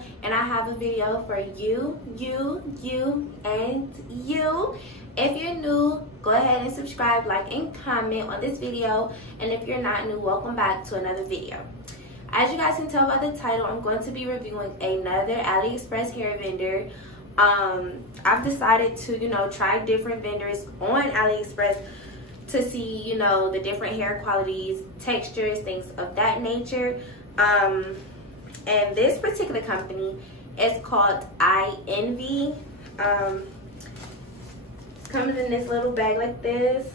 channel, and I have a video for you, and you. If you're new, go ahead and subscribe, like, and comment on this video. And if you're not new, welcome back to another video. As you guys can tell by the title, I'm going to be reviewing another Aliexpress hair vendor. I've decided to, try different vendors on Aliexpress to see, the different hair qualities, textures, things of that nature. And this particular company is called ienvy. Comes in this little bag like this.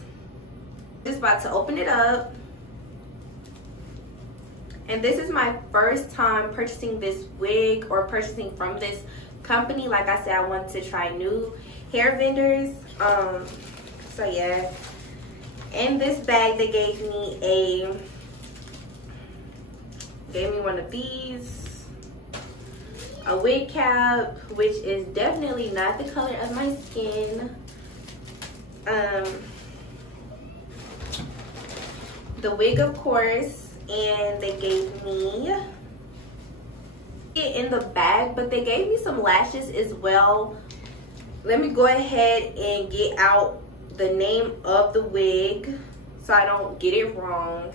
Just about to open it up. And this is my first time purchasing this wig or purchasing from this company. Like I said, I wanted to try new hair vendors. So yeah. In this bag they gave me one of these, a wig cap, which is definitely not the color of my skin. The wig, of course, and they gave me it in the bag, but they gave me some lashes as well. Let me go ahead and get out the name of the wig so I don't get it wrong.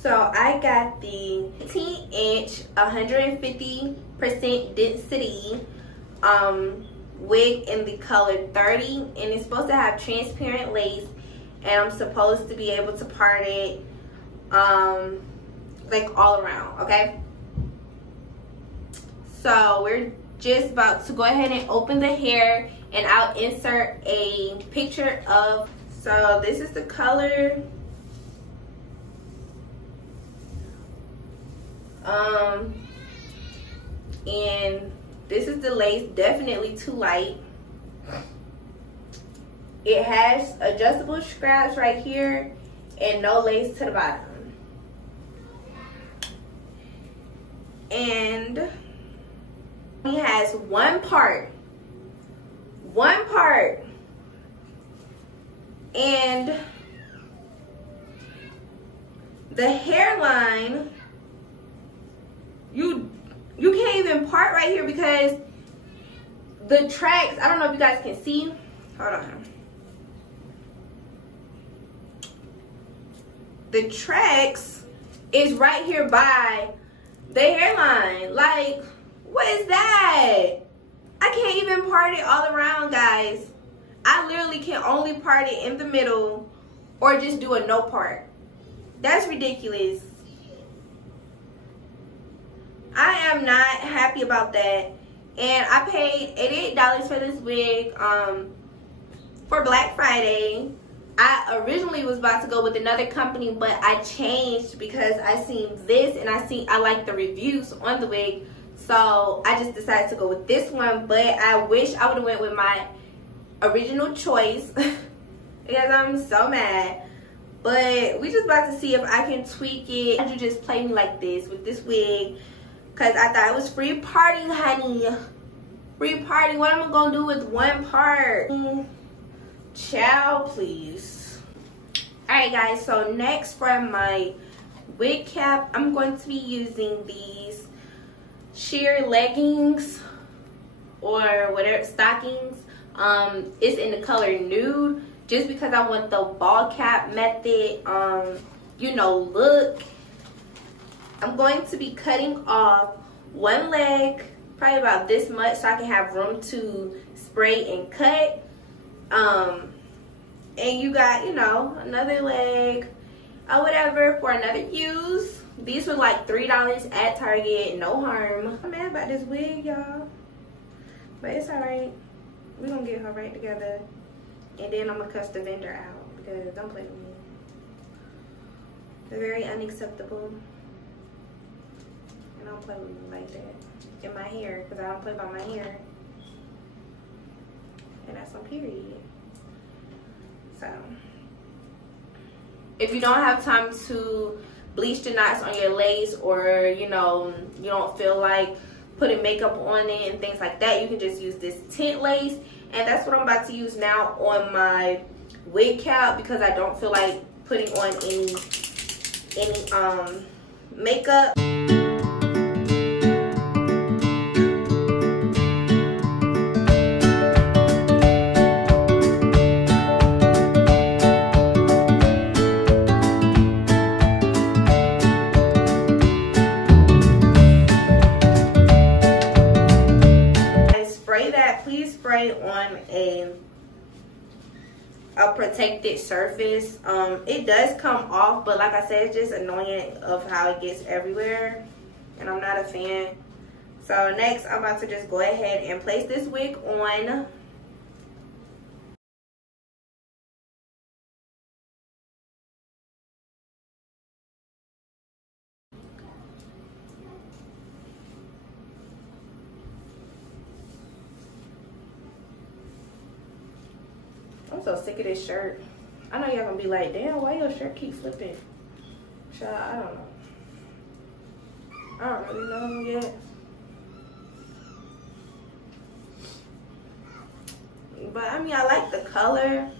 So I got the 18-inch 150% density wig in the color 30, and it's supposed to have transparent lace, and I'm supposed to be able to part it like all around. Okay, so we're just about to go ahead and open the hair, and I'll insert a picture of. So this is the color. And this is the lace, definitely too light. It has adjustable straps right here and no lace to the bottom. And it has one part. And the hairline, you can't even part right here because the tracks, I don't know if you guys can see. Hold on. The tracks is right here by the hairline. Like, what is that? I can't even part it all around, guys. I literally can only part it in the middle or just do a no part. That's ridiculous. I am not happy about that. And I paid $88 for this wig for Black Friday. I originally was about to go with another company, but I changed because I seen this and I like the reviews on the wig. So I just decided to go with this one, but I wish I would have went with my original choice because I'm so mad. But we just about to see if I can tweak it. You just play me like this with this wig. Because I thought it was free party, honey. Free party. What am I going to do with one part? Child, please. Alright, guys. So, next for my wig cap, I'm going to be using these sheer leggings or whatever, stockings. It's in the color nude. Just because I want the ball cap method, look. I'm going to be cutting off one leg, probably about this much, so I can have room to spray and cut. And you got, another leg or whatever for another use. These were like $3 at Target, no harm. I'm mad about this wig, y'all. But it's alright. We're going to get her right together. And then I'm going to cuss the vendor out because don't play with me. They're very unacceptable. And don't play with me like that. In my hair, because I don't play by my hair. And that's on period. So, if you don't have time to bleach the knots on your lace, or you don't feel like putting makeup on it and things like that, you can just use this tint lace. And that's what I'm about to use now on my wig cap, because I don't feel like putting on any makeup. Please spray on a protected surface. It does come off, but like I said, it's just annoying of how it gets everywhere, and I'm not a fan. So next, I'm about to just go ahead and place this wig on. I'm so sick of this shirt. I know y'all gonna be like, damn, why your shirt keep flipping? Child, I don't know. I don't really know yet. But I mean, I like the color.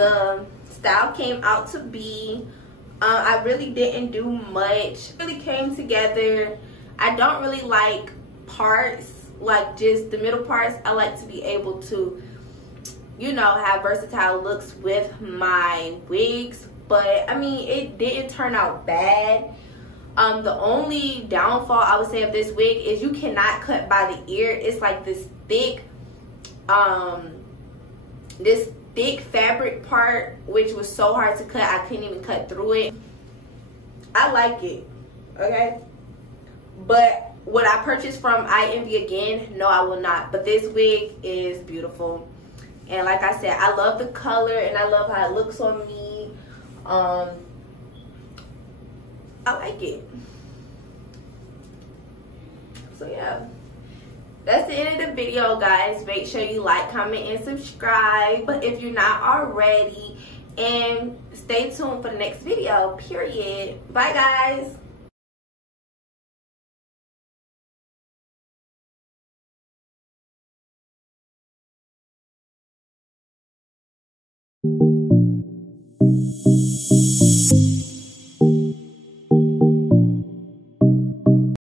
the style came out to be. I really didn't do much. It really came together. I don't really like parts, like just the middle parts. I like to be able to, you know, have versatile looks with my wigs. But I mean, it didn't turn out bad. The only downfall I would say of this wig is you cannot cut by the ear. It's like this thick fabric part, which was so hard to cut. I couldn't even cut through it. I like it, okay? But would I purchase from ienvy again? No, I will not. But this wig is beautiful. And like I said, I love the color and I love how it looks on me. I like it. So yeah, that's the end of the video, guys. Make sure you like, comment, and subscribe if you're not already, and stay tuned for the next video, period. Bye, guys.